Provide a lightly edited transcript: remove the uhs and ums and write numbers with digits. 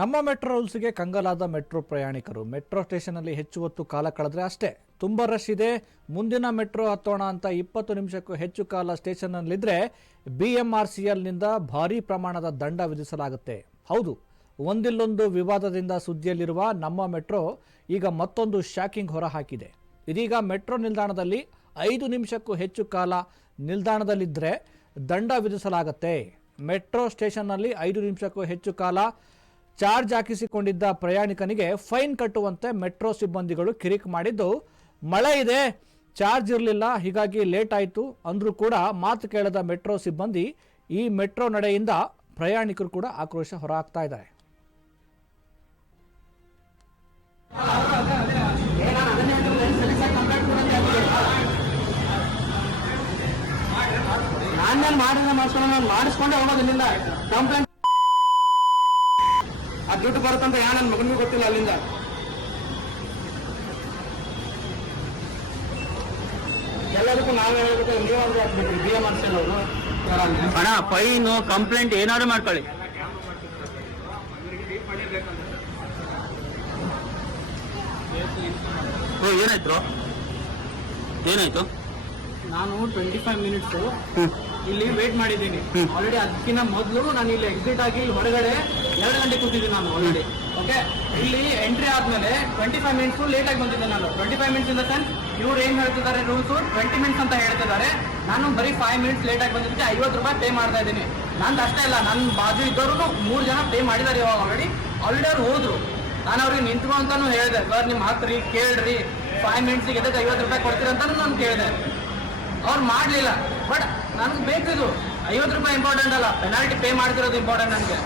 ನಮ್ಮ metro ರೂಲ್ಸ್ಗೆ ಕಂಗಾಲಾದ metro ಪ್ರಯಾಣಿಕರು metro ಸ್ಟೇಷನ್ನಲ್ಲಿ ಹೆಚ್ಚು ಹೊತ್ತು ಕಾಲ ಕಳೆದ್ರೆ ಅಷ್ಟೇ ತುಂಬ ರಶ್ ಇದೆ, ಮುಂದಿನ ಮೆಟ್ರೋ ಹತ್ತೋಣ ಅಂತ 20 ನಿಮಿಷಕ್ಕೂ ಹೆಚ್ಚು ಕಾಲ ಸ್ಟೇಷನ್ನಲ್ಲಿದ್ದರೆ BMRCLನಿಂದ ಭಾರೀ ಪ್ರಮಾಣದ ದಂಡ ವಿಧಿಸಲಾಗುತ್ತೆ. ಹೌದು, ಒಂದಿಲ್ಲೊಂದು ವಿವಾದದಿಂದ ಸುದ್ದಿಯಲ್ಲಿರುವ ನಮ್ಮ ಮೆಟ್ರೋ ಈಗ ಮತ್ತೊಂದು ಶಾಕಿಂಗ್ ಹೊರಹಾಕಿದೆ. ಇದೀಗ ಮೆಟ್ರೋ ನಿಲ್ದಾಣದಲ್ಲಿ 5 ನಿಮಿಷಕ್ಕೂ ಹೆಚ್ಚು ಕಾಲ ನಿಲ್ದಾಣದಲ್ಲಿದ್ದರೆ ದಂಡ ವಿಧಿಸಲಾಗುತ್ತೆ. ಮೆಟ್ರೋ ಸ್ಟೇಷನ್ನಲ್ಲಿ 5 ನಿಮಿಷಕ್ಕೂ ಹೆಚ್ಚು ಕಾಲ ಚಾರ್ಜ್ ಹಾಕಿಸಿಕೊಂಡಿದ್ದ ಪ್ರಯಾಣಿಕನಿಗೆ ಫೈನ್ ಕಟ್ಟುವಂತೆ ಮೆಟ್ರೋ ಸಿಬ್ಬಂದಿಗಳು ಕಿರಿಕ್ ಮಾಡಿದ್ದು, ಮಳೆ ಇದೆ, ಚಾರ್ಜ್ ಇರಲಿಲ್ಲ, ಹೀಗಾಗಿ ಲೇಟ್ ಆಯಿತು ಅಂದ್ರೂ ಕೂಡ ಮಾತು ಕೇಳದ ಮೆಟ್ರೋ ಸಿಬ್ಬಂದಿ ಈ ಮೆಟ್ರೋ ನಡೆಯಿಂದ ಪ್ರಯಾಣಿಕರು ಕೂಡ ಆಕ್ರೋಶ ಹೊರಹಾಕ್ತಾ ಇದ್ದಾರೆ. ಮಾಡಿಸ್ಕೊಂಡೆ ಹೋಗೋದಿಲ್ಲ. ಕಂಪ್ಲೇಂಟ್ ಆ ದುಡ್ಡು ಬರುತ್ತಂತ ನನ್ನ ಮಗನಿಗೂ ಗೊತ್ತಿಲ್ಲ. ಅಲ್ಲಿಂದ ಎಲ್ಲದಕ್ಕೂ ನಾವೇ ಹೇಳ್ಬೇಕು, ನೀವೊಂದು ಹಾಕ್ಬೇಕು. BMRCL ಅವರು ಹಣ ಫೈನು ಕಂಪ್ಲೇಂಟ್ ಏನಾದ್ರು ಮಾಡ್ಕೊಳ್ಳಿ. ಏನಾಯ್ತು? ನಾನು 25 ಮಿನಿಟ್ಸ್ ಇಲ್ಲಿ ವೇಟ್ ಮಾಡಿದ್ದೀನಿ. ಆಲ್ರೆಡಿ ಅದಕ್ಕಿಂತ ಮೊದಲು ನಾನು ಇಲ್ಲಿ ಎಕ್ಸಿಟ್ ಆಗಿ ಇಲ್ಲಿ ಹೊರಗಡೆ 2 ಗಂಟೆ ಕೂತಿದ್ದೀನಿ ನಾನು ಆಲ್ರೆಡಿ. ಓಕೆ, ಇಲ್ಲಿ ಎಂಟ್ರಿ ಆದ್ಮೇಲೆ 25 ಮಿನಿಟ್ಸ್ ಲೇಟ್ ಆಗಿ ಬಂದಿದ್ದೆ ನಾನು. 25 ಮಿನಿಟ್ಸ್ ಇನ್ ದ ಸೆನ್ಸ್ ಇವ್ರು ಏನ್ ಹೇಳ್ತಿದ್ದಾರೆ, ರೂಲ್ಸ್ 20 ಮಿನಿಟ್ಸ್ ಅಂತ ಹೇಳ್ತಿದ್ದಾರೆ. ನಾನು ಬರೀ 5 ಮಿನಿಟ್ಸ್ ಲೇಟ್ ಆಗಿ ಬಂದಿದ್ದಕ್ಕೆ 50 ರೂಪಾಯಿ ಪೇ ಮಾಡ್ತಾ ಇದ್ದೀನಿ. ನಂದು ಅಷ್ಟೇ ಅಲ್ಲ, ನನ್ನ ಬಾಜು ಇದ್ದವರು 3 ಜನ ಪೇ ಮಾಡಿದ್ದಾರೆ ಇವಾಗ ಆಲ್ರೆಡಿ ಅವ್ರು ಹೋದ್ರು. ನಾನು ಅವ್ರಿಗೆ ನಿಂತ್ಕೊ ಅಂತಾನು ಹೇಳಿದೆ, ಸರ್ ನಿಮ್ ಹಾಕ್ರಿ ಕೇಳ್ರಿ, 5 ಮಿನಿಟ್ಸಿಗೆ ಎದಕ್ಕೆ 50 ರೂಪಾಯಿ ಕೊಡ್ತೀರಂತಾನು ನಾನು ಕೇಳಿದೆ. ಅವ್ರು ಮಾಡಲಿಲ್ಲ. ಬಟ್ ನನಗೆ ಬೇಕಿದು 50 ರೂಪಾಯಿ ಇಂಪಾರ್ಟೆಂಟ್ ಅಲ್ಲ, ಪೆನಾಲ್ಟಿ ಪೇ ಮಾಡ್ತಿರೋದು ಇಂಪಾರ್ಟೆಂಟ್ ನನಗೆ.